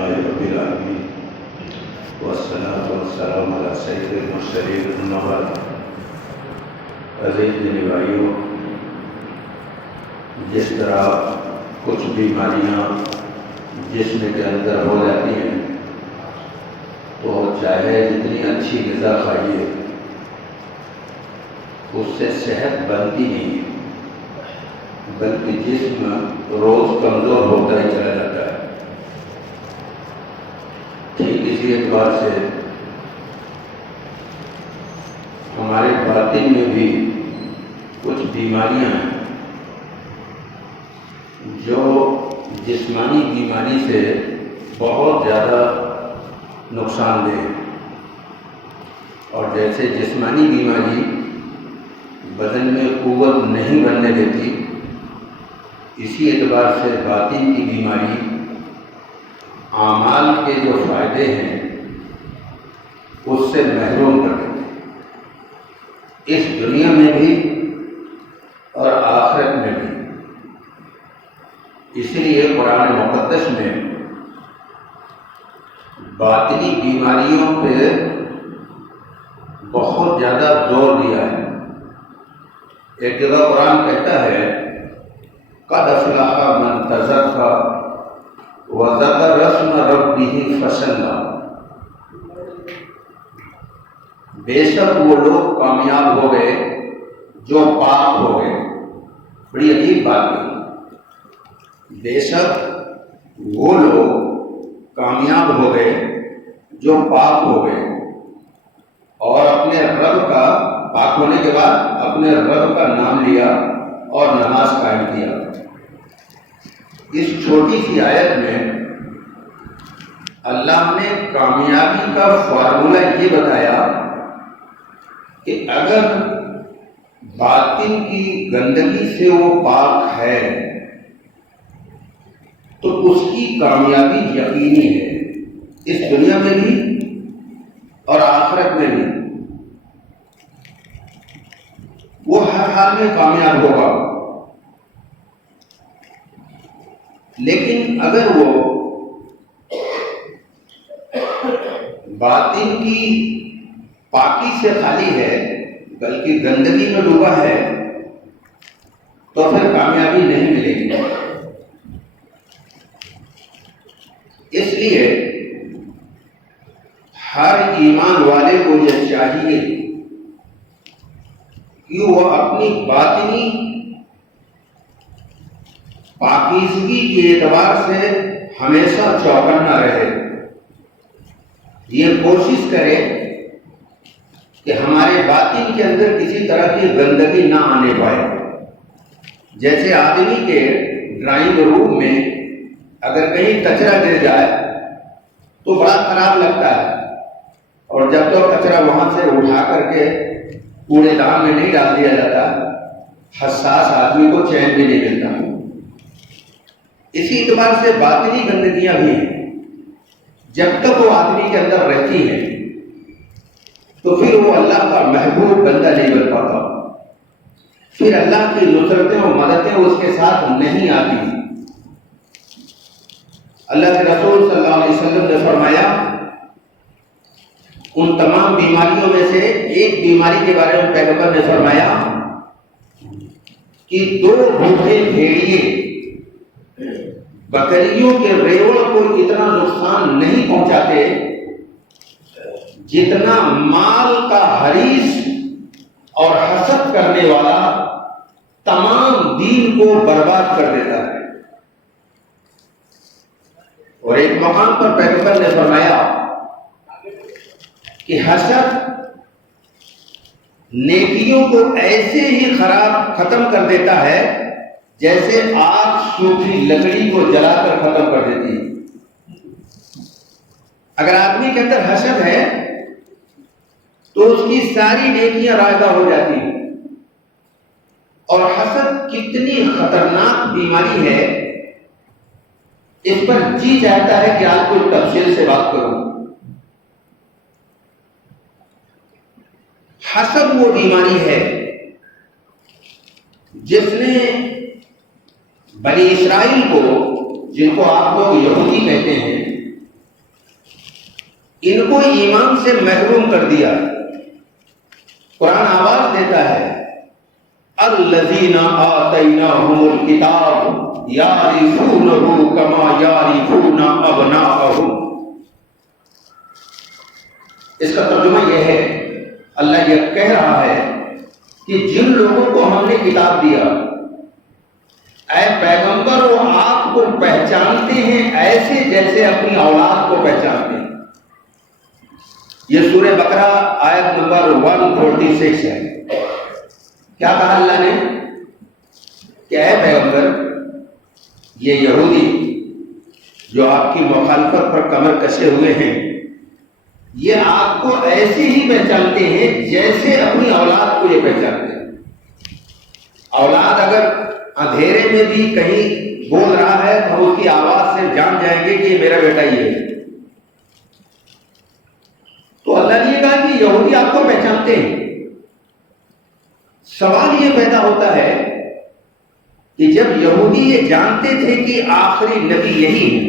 لله رب العالمين والصلاة والسلام على سید المرسلین اما بعد۔ عزیز دینی بھائیوں، جس طرح کچھ بیماریاں جسم کے اندر ہو جاتی ہیں تو چاہے جتنی اچھی غذا کھائیے اس سے صحت بنتی نہیں ہے، بلکہ جسم روز کمزور ہوتا ہی چلا جاتا ہے۔ ٹھیک اسی اعتبار سے ہمارے باطن میں بھی کچھ بیماریاں ہیں جو جسمانی بیماری سے بہت زیادہ نقصان دہ ہے، اور جیسے جسمانی بیماری بدن میں قوت نہیں بننے دیتی، اسی اعتبار سے باطن کی بیماری اعمال کے جو فائدے ہیں اس سے محروم کر دیتی ہے، اس دنیا میں بھی اور آخرت میں بھی۔ اسی لیے قرآن مقدس میں باطنی بیماریوں پہ بہت زیادہ زور دیا ہے۔ ایک جگہ قرآن کہتا ہے قد افلح من تزکیٰ وذکر اسم ربہ فصلی، بے شک وہ لوگ کامیاب ہو گئے جو پاک ہو گئے۔ بڑی عجیب بات ہے، بے شک وہ لوگ کامیاب ہو گئے جو پاک ہو گئے، اور اپنے رب کا پاک ہونے کے بعد اپنے رب کا نام لیا اور نماز قائم کیا۔ اس چھوٹی سی آیت میں اللہ نے کامیابی کا فارمولہ یہ بتایا کہ اگر باطن کی گندگی سے وہ پاک ہے تو اس کی کامیابی یقینی ہے، اس دنیا میں بھی اور آخرت میں بھی وہ ہر حال میں کامیاب ہوگا۔ لیکن اگر وہ باطن کی پاکی سے خالی ہے بلکہ گندگی میں ڈوبا ہے تو پھر کامیابی نہیں ملے گی۔ اس لیے ہر ایمان والے کو یہ چاہیے کہ وہ اپنی باطنی پاکیزگی کے اعتبار سے ہمیشہ چوکنا رہے، یہ کوشش کرے کہ ہمارے باطن کے اندر کسی طرح کی گندگی نہ آنے پائے۔ جیسے آدمی کے ڈرائنگ روم میں اگر کہیں کچرا گر جائے تو بڑا خراب لگتا ہے، اور جب تک کچرا وہاں سے اٹھا کر کے کوڑے دان میں نہیں ڈال دیا جاتا حساس آدمی کو چین بھی نہیں ملتا۔ اسی اعتبار سے باطنی گندگیاں بھی ہیں، جب تک وہ آدمی کے اندر رہتی ہیں تو پھر وہ اللہ کا محبوب بندہ نہیں بن پاتا، پھر اللہ کی نصرتیں و مددیں اس کے ساتھ نہیں آتی۔ اللہ کے رسول صلی اللہ علیہ وسلم نے فرمایا ان تمام بیماریوں میں سے ایک بیماری کے بارے میں پیغمبر نے فرمایا کہ دو بھوکے بھیڑیے بکریوں کے ریوڑ کو اتنا نقصان نہیں پہنچاتے جتنا مال کا حریص اور حسد کرنے والا تمام دین کو برباد کر دیتا ہے۔ اور ایک مقام پر پیغمبر نے فرمایا کہ حسد نیکیوں کو ایسے ہی خراب ختم کر دیتا ہے جیسے آگ سوکھی لکڑی کو جلا کر ختم کر دیتی ہے۔ اگر آدمی کے اندر حسد ہے تو اس کی ساری نیکیاں رائگاں ہو جاتی ہیں۔ اور حسد کتنی خطرناک بیماری ہے، اس پر جی چاہتا ہے کہ آج کوئی تفصیل سے بات کروں۔ حسد وہ بیماری ہے جس نے بنی اسرائیل کو، جن کو آپ لوگ یہودی کہتے ہیں، ان کو ایمان سے محروم کر دیا۔ قرآن آواز دیتا ہے الذین آتیناہم الکتاب یعرفونہ کما یعرفون ابناءہم۔ اس کا ترجمہ یہ ہے، اللہ یہ کہہ رہا ہے کہ جن لوگوں کو ہم نے کتاب دیا، اے پیغمبر وہ آپ کو پہچانتے ہیں ایسے جیسے اپنی اولاد کو پہچانتے ہیں۔ یہ سورہ بقرہ آیت نمبر 146 ہے۔ کیا کہا اللہ نے کہ اے پیغمبر یہ یہودی جو آپ کی مخالفت پر کمر کسے ہوئے ہیں، یہ آپ کو ایسے ہی پہچانتے ہیں جیسے اپنی اولاد کو یہ پہچانتے ہیں۔ اولاد اگر اندھیرے میں بھی کہیں بول رہا ہے تو اس کی آواز سے جان جائیں گے کہ یہ میرا بیٹا ہی ہے۔ تو اللہ نے یہ کہا کہ یہودی آپ کو پہچانتے ہیں۔ سوال یہ پیدا ہوتا ہے کہ جب یہودی یہ جانتے تھے کہ آخری نبی یہی ہے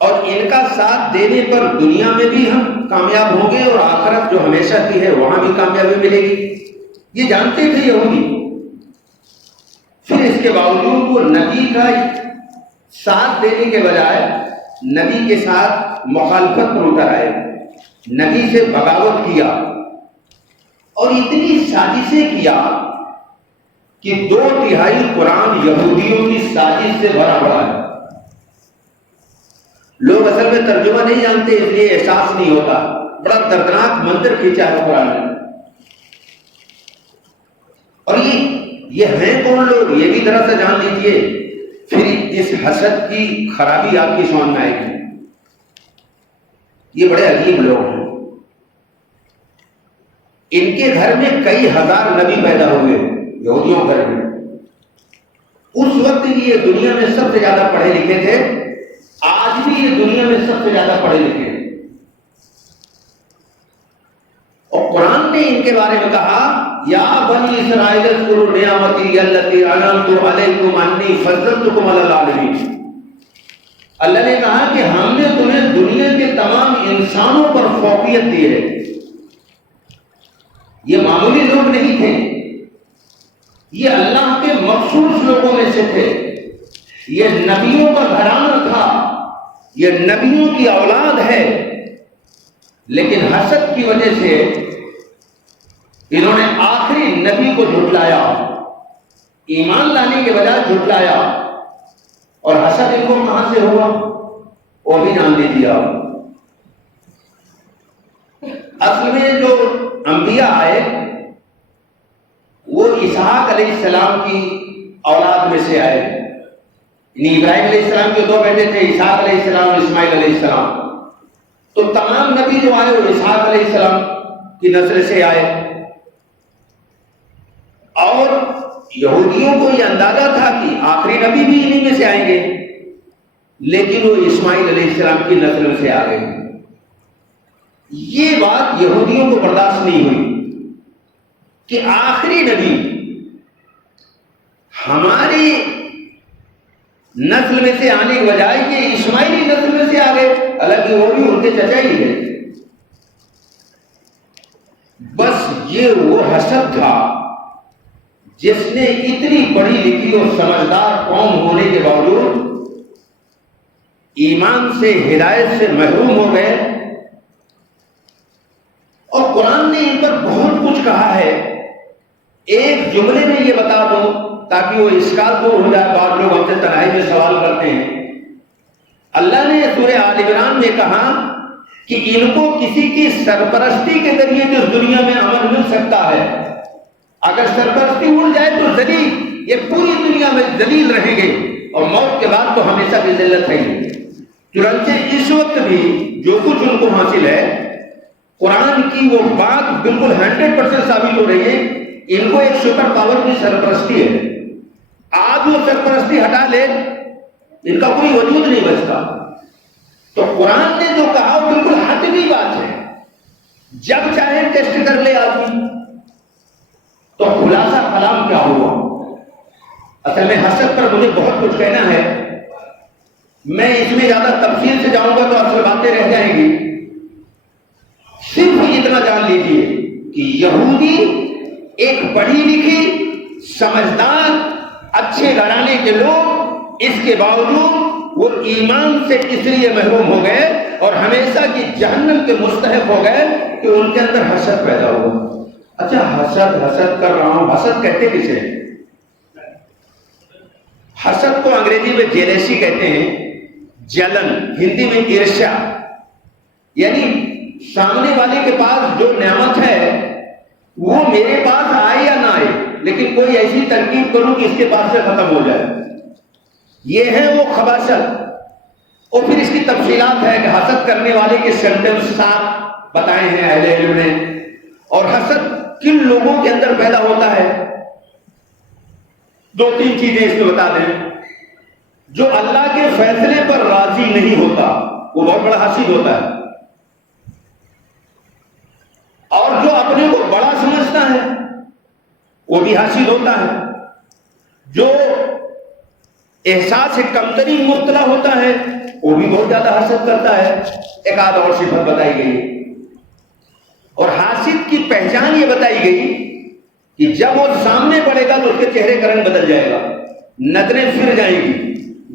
اور ان کا ساتھ دینے پر دنیا میں بھی ہم کامیاب ہوں گے اور آخرت جو ہمیشہ کی ہے وہاں بھی کامیابی ملے گی، یہ جانتے تھے یہودی، پھر اس کے باوجود وہ نبی کا ساتھ دینے کے بجائے نبی کے ساتھ مخالفت پر اتر آئے، نبی سے بغاوت کیا اور اتنی سازشیں کیا کہ 2/3 قرآن یہودیوں کی سازش سے بھرا پڑا ہے۔ لوگ اصل میں ترجمہ نہیں جانتے اس لیے احساس نہیں ہوتا، بڑا دردناک منظر کھینچا ہے قرآن نے۔ اور یہ ہیں کون لوگ، یہ بھی ذرا سا جان لیجئے، پھر اس حسد کی خرابی آپ کی سمجھ میں آئے گی۔ یہ بڑے عجیب لوگ ہیں، ان کے گھر میں کئی ہزار نبی پیدا ہوئے، یہودیوں گھر میں۔ اس وقت بھی یہ دنیا میں سب سے زیادہ پڑھے لکھے تھے، آج بھی یہ دنیا میں سب سے زیادہ پڑھے لکھے ہیں۔ اور قرآن نے ان کے بارے میں کہا یا بنی اسرائیل اذکروا نعمتی التی انعمت علیکم انی فضلتکم علی العالمین۔ اللہ نے کہا کہ ہم نے تمہیں دنیا کے تمام انسانوں پر فوقیت دی ہے۔ یہ معمولی لوگ نہیں تھے، یہ اللہ کے مخصوص لوگوں میں سے تھے، یہ نبیوں کا گھرانہ تھا، یہ نبیوں کی اولاد ہے، لیکن حسد کی وجہ سے انہوں نے آخری نبی کو جھٹلایا، ایمان لانے کے بجائے جھٹلایا، اور حسد ان کو کہاں سے ہوا وہ بھی جان لیجیے آپ۔ اصل میں جو انبیاء آئے وہ اسحاق علیہ السلام کی اولاد میں سے آئے، یعنی ابراہیم علیہ السلام کے 2 بیٹے تھے، اسحاق علیہ السلام اور اسماعیل علیہ السلام۔ تو تمام نبی جو آئے وہ اسحاق علیہ السلام کی نسل سے آئے، اور یہودیوں کو یہ اندازہ تھا کہ آخری نبی بھی انہی میں سے آئیں گے، لیکن وہ اسماعیل علیہ السلام کی نسل میں سے آ گئے۔ یہ بات یہودیوں کو برداشت نہیں ہوئی کہ آخری نبی ہماری نسل میں سے آنے کے بجائے یہ اسماعیلی نسل میں سے آ گئے، حالانکہ وہ بھی ان کے چچا ہی ہے۔ بس یہ وہ حسد تھا جس نے اتنی پڑھی لکھی اور سمجھدار قوم ہونے کے باوجود ایمان سے، ہدایت سے محروم ہو گئے۔ اور قرآن نے ان پر بہت کچھ کہا ہے، ایک جملے میں یہ بتا دو تاکہ وہ اشکال دور ہو جائے، بعض لوگ ہم سے تنہائی میں سوال کرتے ہیں۔ اللہ نے سورہ آل عمران میں کہا کہ ان کو کسی کی سرپرستی کے ذریعے جس دنیا میں امن مل سکتا ہے، اگر سرپرستی اڑ جائے تو ذلیل، یہ پوری دنیا میں ذلیل رہیں گے اور موت کے بعد تو ہمیشہ کی ذلت ہے۔ چنانچہ اس وقت بھی جو کچھ ان کو حاصل ہے، قرآن کی وہ بات بالکل 100% ثابت ہو رہی ہے، ان کو ایک سپر پاور کی سرپرستی ہے۔ آج وہ سرپرستی ہٹا لے ان کا کوئی وجود نہیں بچتا۔ تو قرآن نے جو کہا وہ بالکل حتمی بات ہے، جب چاہے ٹیسٹ کر لے آدمی۔ تو خلاصہ کلام کیا ہوا؟ اصل میں حسد پر مجھے بہت کچھ کہنا ہے، میں اس میں زیادہ تفصیل سے جاؤں گا تو اصل باتیں رہ جائیں گی. صرف اتنا جان لیجیے کہ یہودی ایک پڑھی لکھی سمجھدار اچھے گھرانے کے لوگ، اس کے باوجود وہ ایمان سے اس لیے محروم ہو گئے اور ہمیشہ کی جہنم کے مستحق ہو گئے کہ ان کے اندر حسد پیدا ہوا. اچھا حسد کر رہا ہوں، حسد کہتے کسے؟ حسد کو انگریزی میں جیلیسی کہتے ہیں، جلن، ہندی میں عرشا. یعنی سامنے والے کے پاس جو نعمت ہے وہ میرے پاس آئے یا نہ آئے، لیکن کوئی ایسی ترکیب کروں کہ اس کے پاس سے ختم ہو جائے. یہ ہے وہ خباثت. اور پھر اس کی تفصیلات ہے کہ حسد کرنے والے کے سمپٹمز 7 بتائے ہیں اہل علم نے. اور حسد کن لوگوں کے اندر پیدا ہوتا ہے؟ 2-3 چیزیں اس میں بتا دیں. جو اللہ کے فیصلے پر راضی نہیں ہوتا وہ بہت بڑا حاسد ہوتا ہے، اور جو اپنے کو بڑا سمجھتا ہے وہ بھی حاسد ہوتا ہے. جو احساس کمتری مبتلا ہوتا ہے وہ بھی بہت زیادہ حسد کرتا ہے. ایک آدھ اور صفت بتائی گئی. اور حاسد کی پہچان یہ بتائی گئی کہ جب وہ سامنے پڑے گا تو اس کے چہرے کا رنگ بدل جائے گا، نظریں پھر جائیں گی،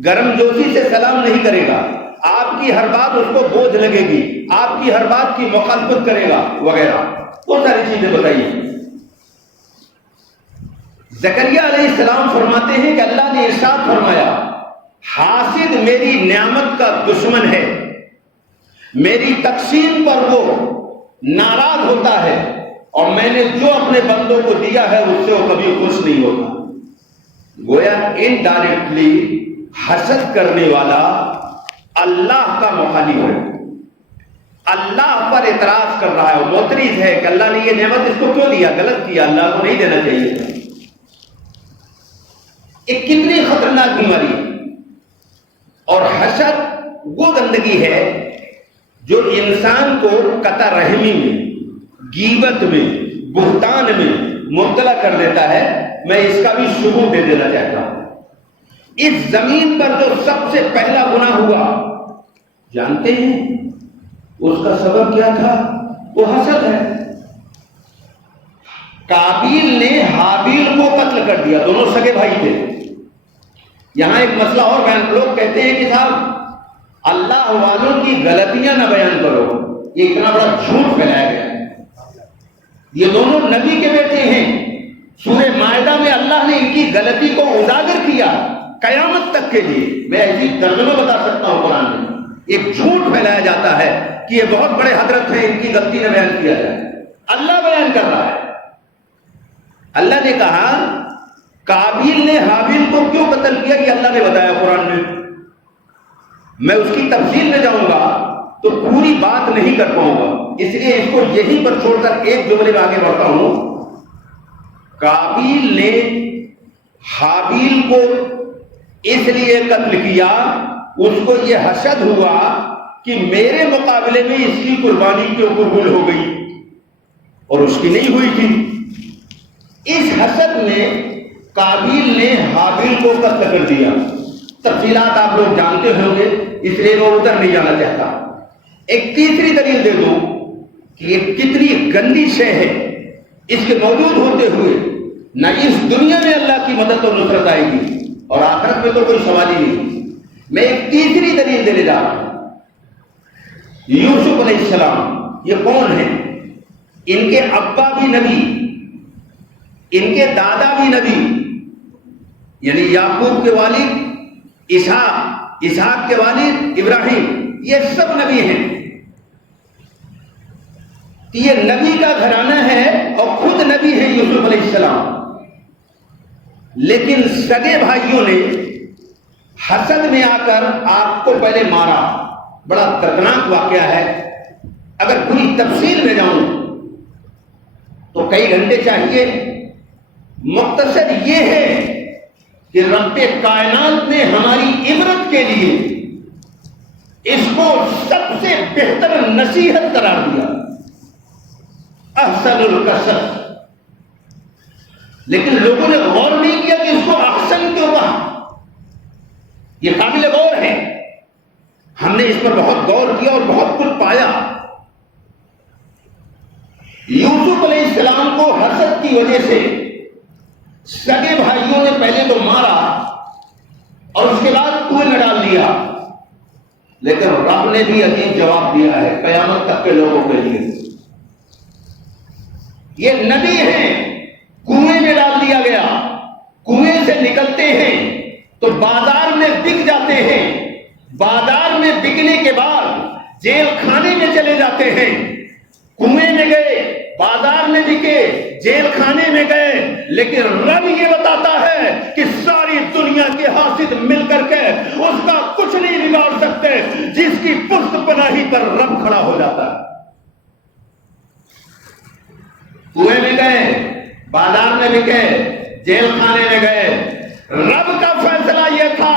گرم جوشی سے سلام نہیں کرے گا، آپ کی ہر بات اس کو بوجھ لگے گی، آپ کی ہر بات کی مخالفت کرے گا وغیرہ. بہت ساری چیزیں بتائیے. زکریا علیہ السلام فرماتے ہیں کہ اللہ نے ارشاد فرمایا، حاسد میری نعمت کا دشمن ہے، میری تقسیم پر وہ ناراض ہوتا ہے، اور میں نے جو اپنے بندوں کو دیا ہے اس سے وہ کبھی خوش نہیں ہوتا. گویا انڈائریکٹلی حسد کرنے والا اللہ کا مخالف ہے، اللہ پر اعتراض کر رہا ہے، وہ معترض ہے کہ اللہ نے یہ نعمت اس کو کیوں دیا، غلط کیا، اللہ کو نہیں دینا چاہیے تھا. ایک کتنی خطرناک بیماری ہے. اور حسد وہ گندگی ہے جو انسان کو قطع رحمی میں، غیبت میں، بہتان میں مبتلا کر دیتا ہے. میں اس کا بھی ثبوت دے دینا چاہتا ہوں. اس زمین پر جو سب سے پہلا گناہ ہوا جانتے ہیں اس کا سبب کیا تھا؟ وہ حسد ہے. قابیل نے حابیل کو قتل کر دیا، دونوں سگے بھائی تھے. یہاں ایک مسئلہ اور بیان، لوگ کہتے ہیں کہ صاحب اللہ والوں کی غلطیاں نہ بیان کرو، یہ اتنا بڑا جھوٹ پھیلایا گیا. یہ دونوں نبی کے بیٹے ہیں. سورہ مائدہ میں اللہ نے ان کی غلطی کو اجاگر کیا قیامت تک کے لیے. میں ایسی ترجمہ بتا سکتا ہوں قرآن میں. ایک جھوٹ پھیلایا جاتا ہے کہ یہ بہت بڑے حضرت ہیں، ان کی غلطی نہ بیان کیا جائے. اللہ بیان کر رہا ہے. اللہ نے کہا قابیل نے حابیل کو کیوں قتل کیا، یہ اللہ نے بتایا قرآن میں. میں اس کی تفصیل میں جاؤں گا تو پوری بات نہیں کر پاؤں گا، اس لیے اس کو یہیں پر چھوڑ کر ایک جملے میں آگے بڑھتا ہوں. قابیل نے حابیل کو اس لیے قتل کیا، اس کو یہ حسد ہوا کہ میرے مقابلے میں اس کی قربانی کیوں قبول ہو گئی اور اس کی نہیں ہوئی تھی. اس حسد میں قابیل نے حابیل کو قتل کر دیا. تفصیلات آپ لوگ جانتے ہوں گے، اس لیے میں ادھر نہیں جانا چاہتا. ایک تیسری دلیل دے دوں کہ یہ کتنی گندی شے ہے. اس کے موجود ہوتے ہوئے نہ اس دنیا میں اللہ کی مدد اور نصرت آئے گی اور آخرت میں تو کوئی سوال ہی نہیں. میں ایک تیسری دلیل دینے جا رہا ہوں. یوسف علیہ السلام یہ کون ہیں؟ ان کے ابا بھی نبی، ان کے دادا بھی نبی، یعنی یعقوب کے والد اسحاق، اسحاق کے والد ابراہیم، یہ سب نبی ہیں. یہ نبی کا گھرانہ ہے اور خود نبی ہے یوسف علیہ السلام. لیکن سگے بھائیوں نے حسد میں آ کر آپ کو پہلے مارا. بڑا دردناک واقعہ ہے. اگر پوری تفصیل میں جاؤں تو کئی گھنٹے چاہیے. مختصر یہ ہے کہ رب کائنات نے ہماری عبرت کے لیے اس کو سب سے بہتر نصیحت قرار دیا، احسن القصص. لیکن لوگوں نے غور نہیں کیا کہ اس کو احسن کیوں کہا. یہ قابل غور ہے. اس پر بہت غور کیا اور بہت کچھ پایا۔ یوسف علیہ السلام کو حسد کی وجہ سے سگے بھائیوں نے پہلے تو مارا اور اس کے بعد کنویں میں ڈال دیا، لیکن رب نے بھی عجیب جواب دیا ہے قیامت تک کے لوگوں کے لیے۔ یہ نبی ہیں، کنویں میں ڈال دیا گیا، کنویں سے نکلتے ہیں تو بازار میں بک جاتے ہیں، بازار میں بکنے کے بعد جیل خانے میں چلے جاتے ہیں۔ کنویں میں گئے، بازار میں بکے، جیل خانے میں گئے، لیکن رب یہ بتاتا ہے کہ ساری دنیا کے حاسد مل کر کے اس کا کچھ نہیں بگاڑ سکتے، جس کی پشت پناہی پر رب کھڑا ہو جاتا ہے۔ کنویں میں گئے، بازار میں بکے، جیل خانے میں گئے، رب کا فیصلہ یہ تھا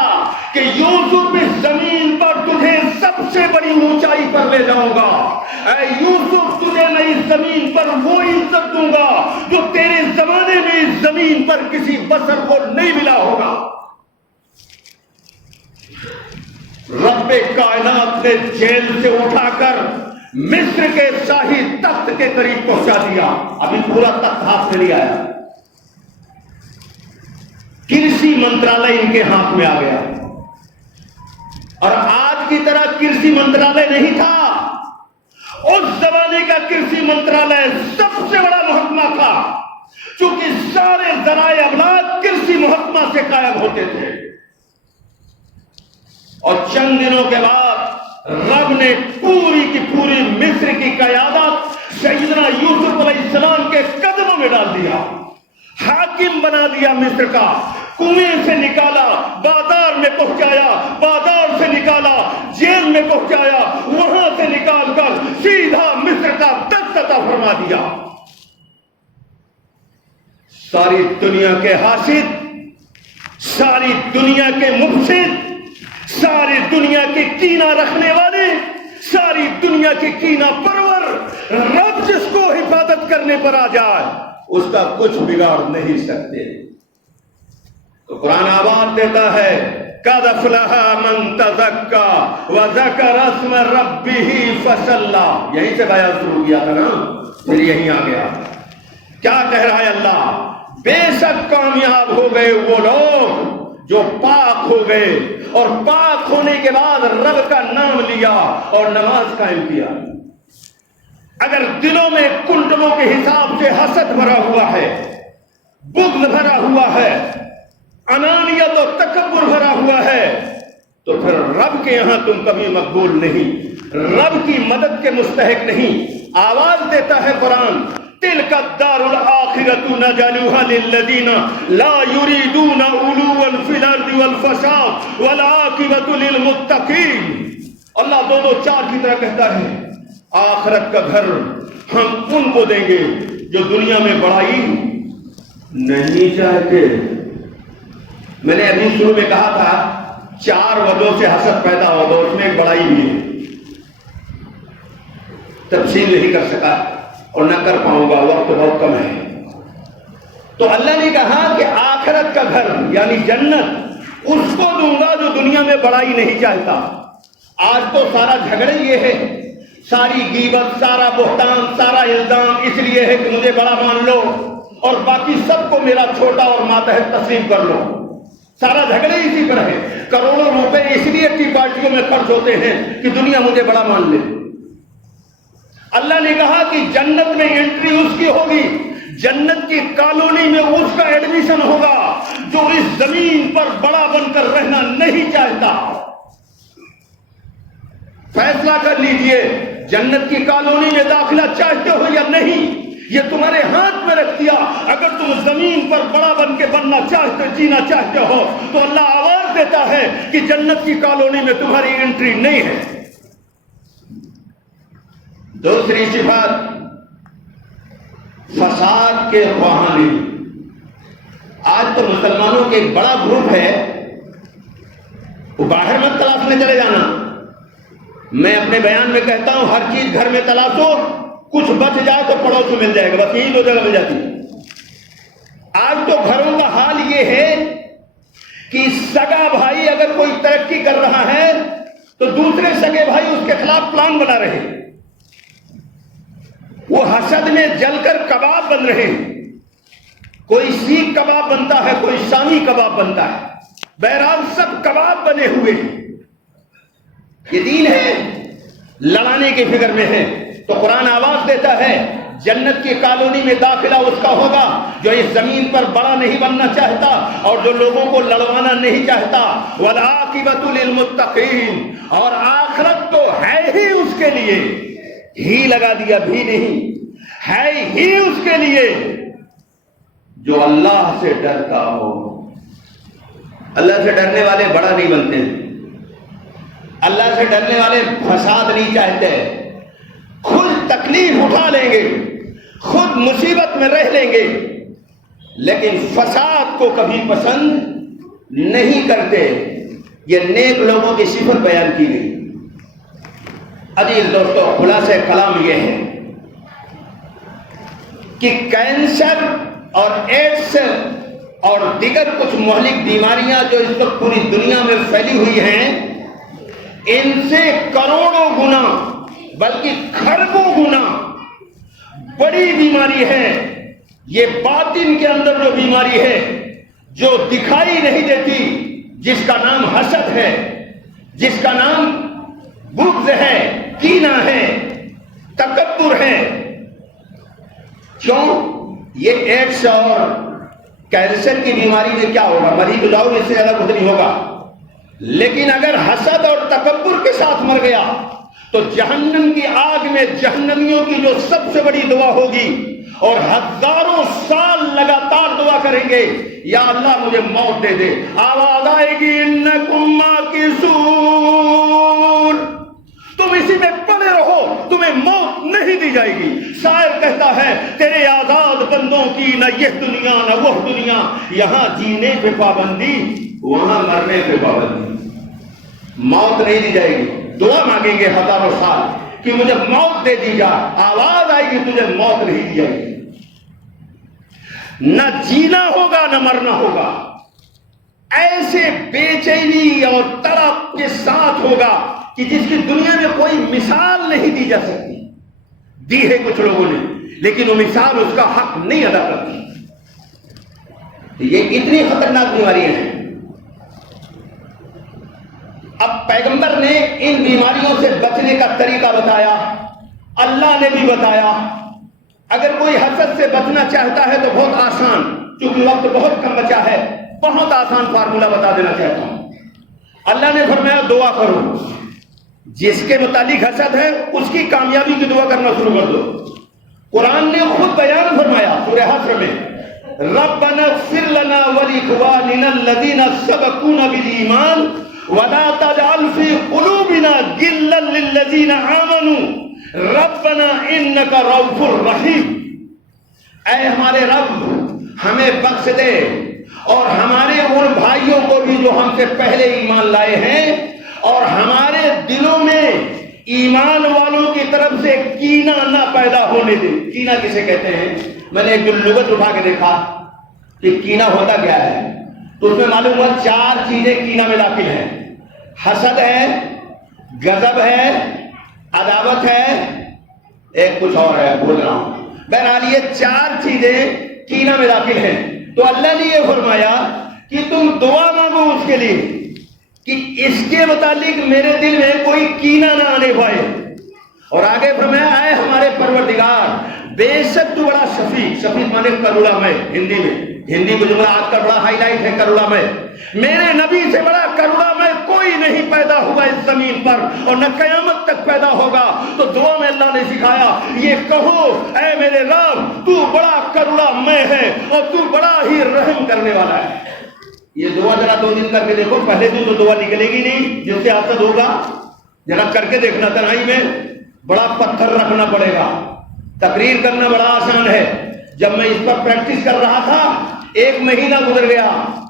کہ یوسف اس زمین پر تجھے سب سے بڑی اونچائی پر لے جاؤں گا۔ اے یوسف، تجھے میں اس زمین پر وہ عزت دوں گا جو تیرے زمانے میں اس زمین پر کسی بشر کو نہیں ملا ہوگا۔ رب کائنات نے جیل سے اٹھا کر مصر کے شاہی تخت کے قریب پہنچا دیا۔ ابھی پورا تخت ہاتھ میں نہیں آیا، کرسی منترالے ان کے ہاتھ میں آ گیا، اور آج کی طرح کرسی منترالے نہیں تھا، اس زمانے کا کرسی منترالے سب سے بڑا محکمہ تھا، چونکہ سارے ذرائع ابلاغ کرسی محکمہ سے قائم ہوتے تھے۔ اور چند دنوں کے بعد رب نے پوری کی پوری مصر کی قیادت سیدنا یوسف علیہ السلام کے قدموں میں ڈال دیا، حاکم بنا دیا مصر کا۔ کنویں سے نکالا، بازار میں پہنچایا، بازار سے نکالا، جیل میں پہنچایا، وہاں سے نکال کر سیدھا مصر کا تخت عطا فرما دیا۔ ساری دنیا کے حاسد، ساری دنیا کے مفسد، ساری دنیا کے کینہ رکھنے والے، ساری دنیا کے کینہ پرور، رب جس کو حفاظت کرنے پر آ جائے اس کا کچھ بگاڑ نہیں سکتے۔ تو قرآن آواز دیتا ہے قد افلح من تزکا وذکر اسم ربہ فصلی۔ یہیں سے بیان شروع کیا تھا نا، پھر یہیں آ گیا۔ کیا کہہ رہا ہے اللہ؟ بے شک کامیاب ہو گئے وہ لوگ جو پاک ہو گئے، اور پاک ہونے کے بعد رب کا نام لیا اور نماز قائم کیا۔ اگر دلوں میں کنڈلوں کے حساب سے حسد بھرا ہوا ہے، بغض بھرا ہوا ہے، انانیت اور تکبر بھرا ہوا ہے، تو پھر رب کے یہاں تم کبھی مقبول نہیں، رب کی مدد کے مستحق نہیں۔ آواز دیتا ہے قرآن تلک الدار الآخرۃ نجعلها للذین لا یریدون علوا فی الارض والفساد والعاقبۃ للمتقین۔ اللہ 2-4 کی طرح کہتا ہے آخرت کا گھر ہم ان کو دیں گے جو دنیا میں بڑائی نہیں چاہتے۔ میں نے ابھی شروع میں کہا تھا 4 وجہوں سے حسد پیدا ہوگا، اس میں ایک بڑائی بھی ہے، تفصیل نہیں کر سکا اور نہ کر پاؤں گا، وقت بہت کم ہے۔ تو اللہ نے کہا کہ آخرت کا گھر یعنی جنت اس کو دوں گا جو دنیا میں بڑائی نہیں چاہتا۔ آج تو سارا جھگڑا یہ ہے، ساری غیبت، سارا بہتان، سارا الزام اس لیے ہے کہ مجھے بڑا مان لو اور باقی سب کو میرا چھوٹا اور ماتحت تسلیم کر لو۔ سارا جھگڑے اسی پر ہے۔ کروڑوں روپے اس لیے ٹی پارٹیوں میں خرچ ہوتے ہیں کہ دنیا مجھے بڑا مان لے۔ اللہ نے کہا کہ جنت میں انٹری اس کی ہوگی، جنت کی کالونی میں اس کا ایڈمیشن ہوگا جو اس زمین پر بڑا بن کر رہنا نہیں چاہتا۔ فیصلہ کر لیجئے جنت کی کالونی میں داخلہ چاہتے ہو یا نہیں، یہ تمہارے ہاتھ میں رکھ دیا۔ اگر تم زمین پر بڑا بن کے بننا چاہتے، جینا چاہتے ہو، تو اللہ آواز دیتا ہے کہ جنت کی کالونی میں تمہاری انٹری نہیں ہے۔ دوسری صفات فساد کے خواہاں۔ آج تو مسلمانوں کے ایک بڑا گروپ ہے، وہ باہر مت تلاشنے چلے جانا۔ میں اپنے بیان میں کہتا ہوں ہر چیز گھر میں تلاشو، کچھ بچ جائے تو پڑوس میں مل جائے گا، بس یہی 2 جگہ مل جاتی۔ آج تو گھروں کا حال یہ ہے کہ سگا بھائی اگر کوئی ترقی کر رہا ہے تو دوسرے سگے بھائی اس کے خلاف پلان بنا رہے ہیں، وہ حسد میں جل کر کباب بن رہے ہیں، کوئی سیخ کباب بنتا ہے، کوئی شامی کباب بنتا ہے، بہرحال سب کباب بنے ہوئے ہیں۔ یہ دین ہے، لڑانے کی فکر میں ہے، تو قرآن آواز دیتا ہے جنت کی کالونی میں داخلہ اس کا ہوگا جو اس زمین پر بڑا نہیں بننا چاہتا اور جو لوگوں کو لڑوانا نہیں چاہتا۔ والعاقبۃ للمتقین، اور آخرت تو ہے ہی اس کے لیے، ہی لگا دیا بھی نہیں، ہے ہی اس کے لیے جو اللہ سے ڈرتا ہو۔ اللہ سے ڈرنے والے بڑا نہیں بنتے، اللہ سے ڈرنے والے فساد نہیں چاہتے، خود تکلیف اٹھا لیں گے، خود مصیبت میں رہ لیں گے، لیکن فساد کو کبھی پسند نہیں کرتے۔ یہ نیک لوگوں کی صفت بیان کی گئی۔ عزیز دوستو، خلاصہ کلام یہ ہے کہ کینسر اور ایڈس اور دیگر کچھ مہلک بیماریاں جو اس وقت پوری دنیا میں پھیلی ہوئی ہیں، ان سے کروڑوں گنا بلکہ کھربوں گنا بڑی بیماری ہے یہ باطن کے اندر جو بیماری ہے، جو دکھائی نہیں دیتی، جس کا نام حسد ہے، جس کا نام بغض ہے، کینہ ہے، تکبر ہے۔ کیوں؟ یہ ایڈس اور کینسر کی بیماری میں کیا ہوگا؟ مریض لاؤ، اس سے زیادہ کچھ نہیں ہوگا، لیکن اگر حسد اور تکبر کے ساتھ مر گیا تو جہنم کی آگ میں جہنمیوں کی جو سب سے بڑی دعا ہوگی، اور ہزاروں سال لگاتار دعا کریں گے، یا اللہ مجھے موت دے دے، آواز آئے گی انکم ماکثون، تم اسی میں پڑے رہو، تمہیں موت نہیں دی جائے گی۔ شاعر کہتا ہے تیرے آزاد بندوں کی نہ یہ دنیا نہ وہ دنیا، یہاں جینے پہ پابندی وہاں مرنے پہ پابندی۔ موت نہیں دی جائے گی، دعا مانگیں گے ہزاروں سال کہ مجھے موت دے دی جا، آواز آئے گی تجھے موت نہیں دی جائے گی۔ نہ جینا ہوگا نہ مرنا ہوگا، ایسے بے چینی اور تڑپ کے ساتھ ہوگا کہ جس کی دنیا میں کوئی مثال نہیں دی جا سکتی۔ دی ہے کچھ لوگوں نے، لیکن وہ مثال اس کا حق نہیں ادا کرتی۔ یہ اتنی خطرناک بیماریاں ہیں۔ اب پیغمبر نے ان بیماریوں سے بچنے کا طریقہ بتایا، اللہ نے بھی بتایا۔ اگر کوئی حسد سے بچنا چاہتا ہے تو بہت آسان، چونکہ وقت بہت کم بچا ہے، بہت آسان فارمولہ بتا دینا چاہتا ہوں۔ اللہ نے فرمایا دعا کرو، جس کے متعلق حسد ہے اس کی کامیابی کی دعا کرنا شروع کر دو۔ قرآن نے خود بیان فرمایا سورہ حشر میں، ربنا اغفر لنا ولاخواننا الذین سبقونا بالایمان ولا تجعل فی قلوبنا غلا للذین آمنوا ربنا انک رؤوف رحیم۔ اے ہمارے رب ہمیں بخش دے اور ہمارے ان بھائیوں کو بھی جو ہم سے پہلے ایمان لائے ہیں، اور ہمارے دلوں میں ایمان والوں کی طرف سے کینہ نہ پیدا ہونے دے۔ کینہ کسے کہتے ہیں؟ میں نے ایک جو لغت اٹھا کے دیکھا کہ کینہ ہوتا کیا ہے، تو اس میں معلوم ہوا 4 چیزیں کینہ میں داخل ہیں۔ حسد ہے، غضب ہے، عداوت ہے، ایک کچھ اور ہے بھول رہا ہوں۔ بہرحال یہ 4 چیزیں کینہ میں داخل ہیں۔ تو اللہ نے یہ فرمایا کہ تم دعا مانگو اس کے لیے کہ اس کے متعلق میرے دل میں کوئی کینہ نہ آنے پائے۔ اور آگے فرمایا اے ہمارے پروردگار، بے شک تو بڑا شفیق، شفیق مانے کروڑا میں، ہندی کو جملہ آج کا بڑا ہائی لائٹ ہے کروڑا میں۔ میرے نبی سے بڑا کروڑا میں کوئی نہیں پیدا ہوا اس زمین پر اور نہ قیامت تک پیدا ہوگا۔ تو دعا میں اللہ نے سکھایا یہ کہو اے میرے رب تو بڑا کروڑا میں ہے اور تو بڑا ہی رحم کرنے والا ہے۔ یہ دعا ذرا 2 دن کر کے دیکھو، پہلے دن تو دعا نکلے گی نہیں جس سے حسد ہوگا، ذرا کر کے دیکھنا۔ تنہائی میں بڑا پتھر رکھنا پڑے گا، تقریر کرنا بڑا آسان ہے۔ جب میں اس پر پریکٹس کر رہا تھا 1 مہینہ گزر گیا،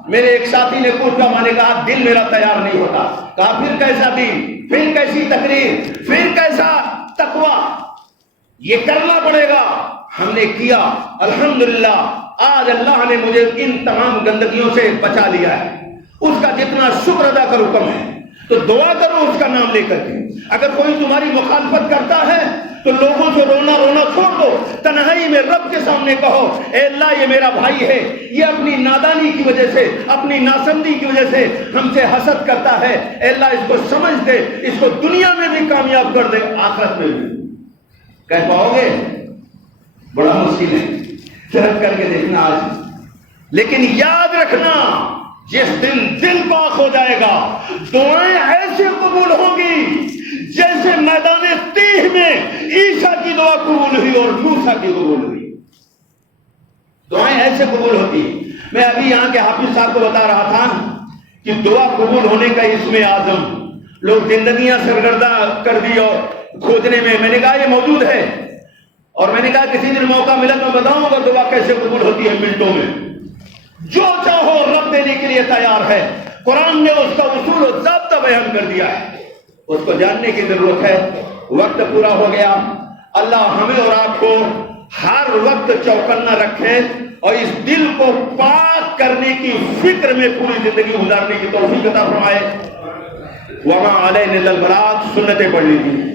میرے ایک ساتھی نے پوچھا، میں نے کہا دل میرا تیار نہیں ہوتا۔ کہا پھر کیسا دل، پھر کیسی تقریر، پھر کیسا تقویٰ، یہ کرنا پڑے گا۔ ہم نے کیا، الحمدللہ آج اللہ نے مجھے ان تمام گندگیوں سے بچا لیا ہے۔ اس کا جتنا شکر ادا کرو کم ہے۔ تو دعا کرو اس کا نام لے کر کے. اگر کوئی تمہاری مخالفت کرتا ہے تو لوگوں سے رونا چھوڑ دو, تنہائی میں رب کے سامنے کہو اے اللہ یہ میرا بھائی ہے, یہ اپنی نادانی کی وجہ سے, اپنی ناسمجھی کی وجہ سے ہم سے حسد کرتا ہے, اے اللہ اس کو سمجھ دے, اس کو دنیا میں بھی کامیاب کر دے, آخرت میں بھی. کہہ پاؤ گے؟ بڑا مشکل ہے, صرف کر کے دیکھنا آج. لیکن یاد رکھنا جس دن دل پاک ہو جائے گا دعائیں ایسے قبول ہوں گی جیسے میدان تیہ میں عیسیٰ کی دعا قبول ہوئی اور موسیٰ کی قبول ہوئی. دعائیں ایسے قبول ہوتی. میں ابھی یہاں کے حافظ صاحب کو بتا رہا تھا کہ دعا قبول ہونے کا اسم اعظم لوگ زندگیاں سرگردہ کر دی اور کھوجنے میں نے کہا یہ موجود ہے, اور میں نے کہا کسی دن موقع ملا تو بتاؤں گا دعا کیسے قبول ہوتی ہے منٹوں میں. جو چاہو رب دینے کے لیے تیار ہے. قرآن نے اس کا اصول و ضابطہ بیان کر دیا ہے, اس کو جاننے کی ضرورت ہے. وقت پورا ہو گیا. اللہ ہمیں اور آپ کو ہر وقت چوکنا رکھے اور اس دل کو پاک کرنے کی فکر میں پوری زندگی گزارنے کی توفیق عطا فرمائے. وما علینا الا البلاغ. سنتیں پڑھ لیجیے.